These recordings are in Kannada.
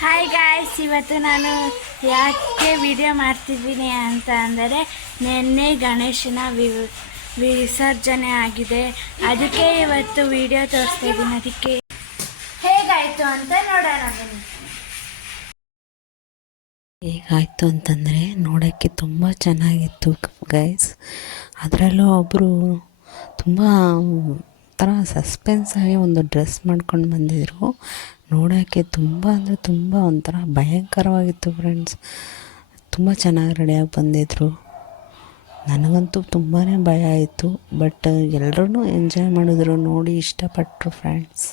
ಹಾಯ್ ಗಾಯ್ಸ್ ಇವತ್ತು ನಾನು ಯಾಕೆ ವಿಡಿಯೋ ಮಾಡ್ತಿದ್ದೀನಿ ಅಂತ ಅಂದರೆ ನಿನ್ನೆ ಗಣೇಶನ ವಿ ವಿಸರ್ಜನೆ ಆಗಿದೆ. ಅದಕ್ಕೆ ಇವತ್ತು ವಿಡಿಯೋ ತೋರಿಸ್ತಾ ಇದ್ದೀನಿ. ಅದಕ್ಕೆ ಹೇಗಾಯಿತು ಅಂತ ನೋಡೋಣ ಬನ್ನಿ. ಹೇಗಾಯಿತು ಅಂತಂದರೆ ನೋಡೋಕ್ಕೆ ತುಂಬ ಚೆನ್ನಾಗಿತ್ತು ಗೈಸ್ ಅದರಲ್ಲೂ ಒಬ್ಬರು ತುಂಬ ಥರ ಸಸ್ಪೆನ್ಸ್ ಆಗಿ ಒಂದು ಡ್ರೆಸ್ ಮಾಡ್ಕೊಂಡು ಬಂದಿದ್ರು. ನೋಡೋಕ್ಕೆ ತುಂಬ ಅಂದರೆ ತುಂಬ ಒಂಥರ ಭಯಂಕರವಾಗಿತ್ತು ಫ್ರೆಂಡ್ಸ್. ತುಂಬ ಚೆನ್ನಾಗಿ ರೆಡಿಯಾಗಿ ಬಂದಿದ್ರು. ನನಗಂತೂ ತುಂಬಾ ಭಯ ಆಯಿತು. ಬಟ್ ಎಲ್ಲರೂ ಎಂಜಾಯ್ ಮಾಡಿದ್ರು, ನೋಡಿ ಇಷ್ಟಪಟ್ಟರು ಫ್ರೆಂಡ್ಸ್.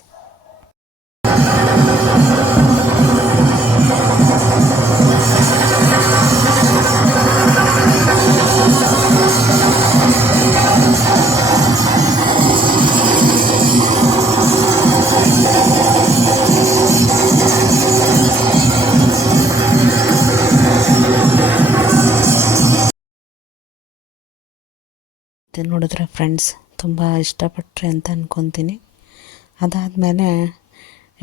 ಇದು ನೋಡಿದ್ರೆ ಫ್ರೆಂಡ್ಸ್ ತುಂಬ ಇಷ್ಟಪಟ್ಟರೆ ಅಂತ ಅಂದ್ಕೊತೀನಿ ಅದಾದಮೇಲೆ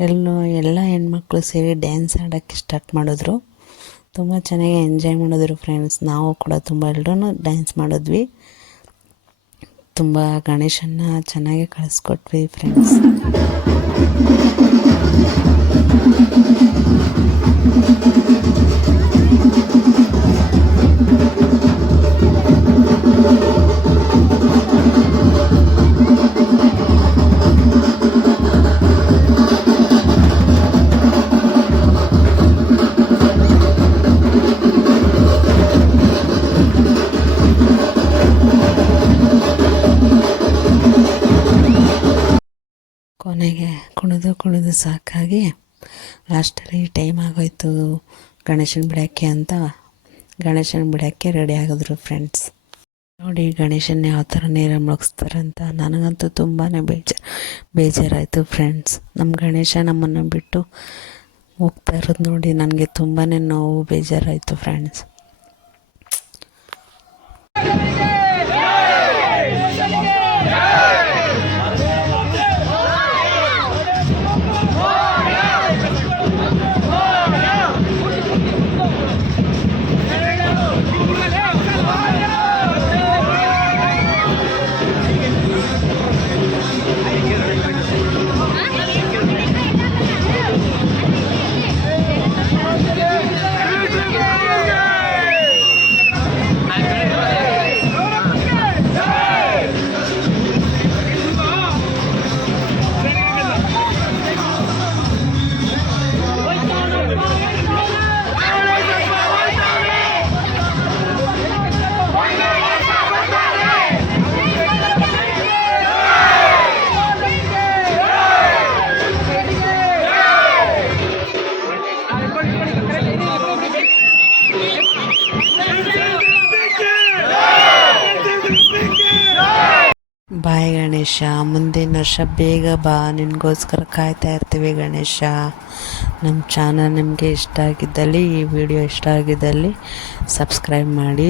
ಎಲ್ಲೂ ಎಲ್ಲ ಹೆಣ್ಮಕ್ಳು ಸೇರಿ ಡ್ಯಾನ್ಸ್ ಆಡೋಕ್ಕೆ ಸ್ಟಾರ್ಟ್ ಮಾಡಿದ್ರು. ತುಂಬ ಚೆನ್ನಾಗಿ ಎಂಜಾಯ್ ಮಾಡಿದ್ರು ಫ್ರೆಂಡ್ಸ್ ನಾವು ಕೂಡ ತುಂಬ ಎಲ್ಲರೂ ಡ್ಯಾನ್ಸ್ ಮಾಡಿದ್ವಿ. ತುಂಬ ಗಣೇಶನ್ನ ಚೆನ್ನಾಗಿ ಕಳಿಸ್ಕೊಟ್ವಿ ಫ್ರೆಂಡ್ಸ್ ಕೊನೆಗೆ ಕುಣಿದು ಕುಣಿದು ಸಾಕಾಗಿ ಲಾಸ್ಟಲ್ಲಿ ಟೈಮ್ ಆಗೋಯ್ತು. ಗಣೇಶನ ಬಿಡೋಕ್ಕೆ ಅಂತ ಗಣೇಶನ ಬಿಡೋಕ್ಕೆ ರೆಡಿ ಆಗಿದ್ರು ಫ್ರೆಂಡ್ಸ್ ನೋಡಿ ಗಣೇಶನ ಯಾವ ಥರ ನೀರು ಮುಳುಗಿಸ್ತಾರಂತ. ನನಗಂತೂ ತುಂಬಾ ಬೇಜಾರು ಬೇಜಾರಾಯಿತು ಫ್ರೆಂಡ್ಸ್ ನಮ್ಮ ಗಣೇಶ ನಮ್ಮನ್ನು ಬಿಟ್ಟು ಹೋಗ್ತಾ ಇರೋದು ನೋಡಿ ನನಗೆ ತುಂಬಾ ನೋವು, ಬೇಜಾರಾಯಿತು ಫ್ರೆಂಡ್ಸ್ ಬಾಯ್ ಗಣೇಶ, ಮುಂದಿನ ವರ್ಷ ಬೇಗ ಬಾ, ನಿನಗೋಸ್ಕರ ಕಾಯ್ತಾ ಇರ್ತೀವಿ ಗಣೇಶ. ನಮ್ಮ ಚಾನಲ್ ನಿಮಗೆ ಇಷ್ಟ ಆಗಿದ್ದಲ್ಲಿ, ಈ ವಿಡಿಯೋ ಇಷ್ಟ ಆಗಿದ್ದಲ್ಲಿ ಸಬ್ಸ್ಕ್ರೈಬ್ ಮಾಡಿ